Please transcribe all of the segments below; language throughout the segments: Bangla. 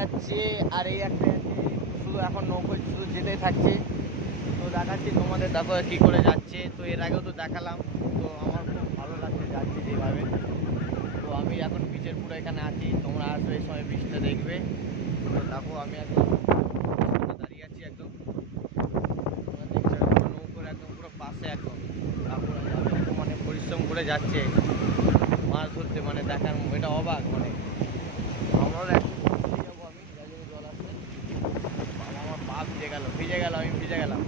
যাচ্ছে আর এই একটা যাচ্ছে, শুধু এখন নৌকো শুধু যেতেই থাকছে। তো দেখাচ্ছি তোমাদের, দেখো কী করে যাচ্ছে। তো এর আগেও তো দেখালাম, তো আমার খুব ভালো লাগছে যাচ্ছে যেভাবে। তো আমি এখন বিচের পুরো এখানে আছি, তোমরা আসবে এই সময় বিচটা দেখবে। তো দেখো আমি একদম দাঁড়িয়ে আছি একদম, তোমরা দেখছো নৌকোর একদম পুরো পাশে একদম। তারপর আমি একদম মানে পরিশ্রম করে যাচ্ছে মাছ ধরতে, মানে দেখার এটা অবাক। মানে আমরাও একটু ভিজে যাবো, আমি যাই জন্য জল আসছে, আমার পা ভিজে গেল, আমি ভিজে গেলাম।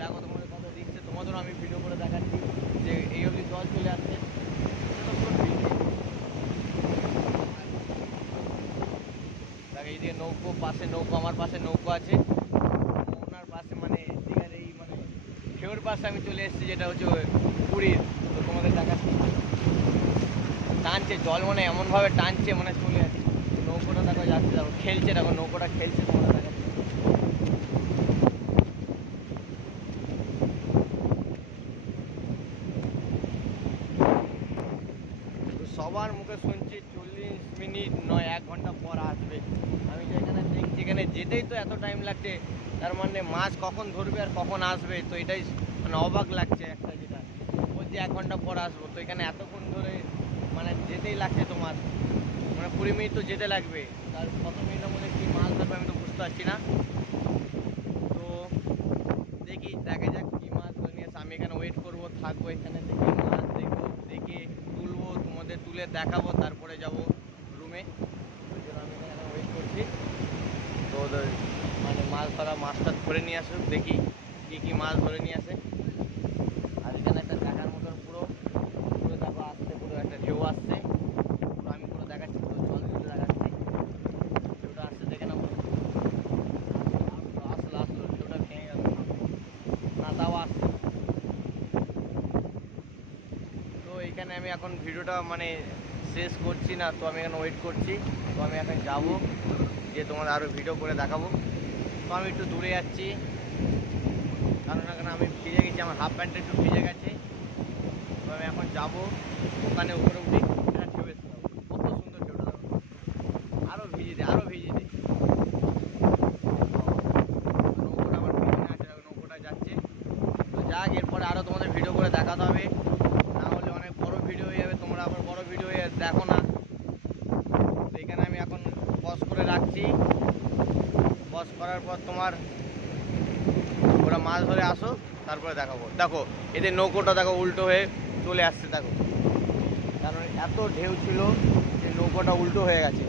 দেখো তোমাদের কত দিচ্ছে, তোমাদেরও আমি ভিডিও করে দেখাচ্ছি যে এই অবধি জল চলে আসছে। এটা তো পুরো ভিজে। দেখো এইদিকে নৌকো, পাশে নৌকো, আমার পাশে নৌকো আছে, ওনার পাশে মানে দীঘার এই মানে ঢেউর পাশে আমি চলে এসেছি, যেটা হচ্ছে পুরীর। তো তোমাদের দেখাচ্ছি, টানছে জল, মানে এমনভাবে টানছে মানে চলে যাচ্ছে। নৌকোটা দেখো যাচ্ছে, দেখো খেলছে, দেখো নৌকোটা খেলছে, তোমাদের দেখাচ্ছে। তো সবার মুখে শুনছি 40 মিনিট নয় 1 ঘন্টা পর আসবে। আমি যেখানে দেখছি এখানে যেতেই তো এত টাইম লাগছে, তার মানে মাছ কখন ধরবে আর কখন আসবে, তো এটাই মানে অবাক লাগছে একটা, যেটা বলছি 1 ঘন্টা পর আসবো, তো এখানে এতক্ষণ ধরে মানে যেতেই লাগছে তোমার মানে 20 মিনিট তো যেতে লাগবে। তার কত মিনিটের মধ্যে কী মাছ ধরবে আমি তো বুঝতে পারছি না। তো দেখি, দেখা যাক কী মাছ ধরে নিয়ে আসে। আমি এখানে ওয়েট করবো, থাকবো এখানে, দেখি মাছ দেখবো, দেখে তুলবো, তোমাদের তুলে দেখাবো, তারপরে যাব রুমে। ওই জন্য আমি এখানে ওয়েট করছি। তো ওদের মানে মাছ ধরা, মাছটা ধরে নিয়ে আসুক, দেখি কী কী মাছ ধরে নিয়ে আসে। আর এখানে একটা দেখার মতন পুরো পুরো দেখো আসছে, পুরো একটা ঢেউ আসছে, পুরো আমি পুরো দেখাচ্ছি, পুরো জল দিতে দেখাচ্ছি। ঢেউটা আসছে দেখে নাও, আসলো ঢেউটা ভেঙে গেল না, তাও আসছে। তো এইখানে আমি এখন ভিডিওটা মানে শেষ করছি না, তো আমি এখানে ওয়েট করছি। তো আমি এখন যাব, যে তোমাদের আরও ভিডিও করে দেখাবো। তো আমি একটু দূরে যাচ্ছি, কারণ এখানে আমি ভিজে গেছি, আমার হাফ প্যান্টটা একটু ভিজে গেছে। তো আমি এখন যাব ওখানে, উপরে উঠি, এটা ঢেউ এসে যাবো, কত সুন্দর ঢেউটা দেখো, আরও ভিজে দে, আরও ভিজে দে। নৌকোটা আমার পিছনে আছে, নৌকোটা যাচ্ছে। তো যাক, এরপরে আরও তোমাদের ভিডিও করে দেখাতে হবে, না হলে অনেক বড় ভিডিও হয়ে যাবে, তোমরা আবার বড় ভিডিও দেখো না। তো এখানে আমি এখন পজ করে রাখছি, পজ করার পর তোমার ওরা মাছ ধরে আসো, তারপরে দেখাবো। দেখো এদের নৌকোটা দেখো উল্টো হয়ে চলে আসছে, দেখো কারণ এত ঢেউ ছিল যে নৌকোটা উল্টো হয়ে গেছে।